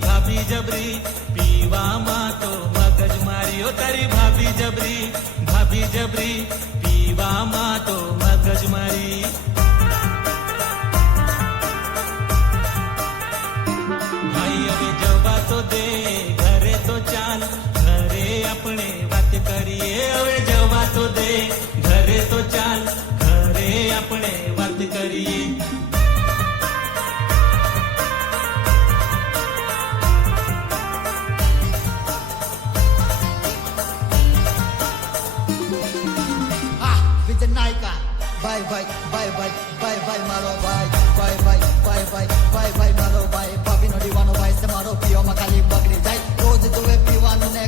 ભાભી જબરી પીવામાં તો મગજ માર્યો તારી ભાભી જબરી પીવામાં તો મગજ મારી ભાઈ હવે જવા તો દે ઘરે તો ચાલ ઘરે આપણે વાત કરીએ હવે જવા તો દે ઘરે તો ચાલ ઘરે આપણે વાત કરીએ નાયકા ભાઈ ભાઈ મારો ભાઈ ભાઈ મારો ભાઈ ભાભી નો દીવાનો ભાઈ છે મારો પીવામાં ખાલી બગડી જાય રોજ જોવે પીવાનું ને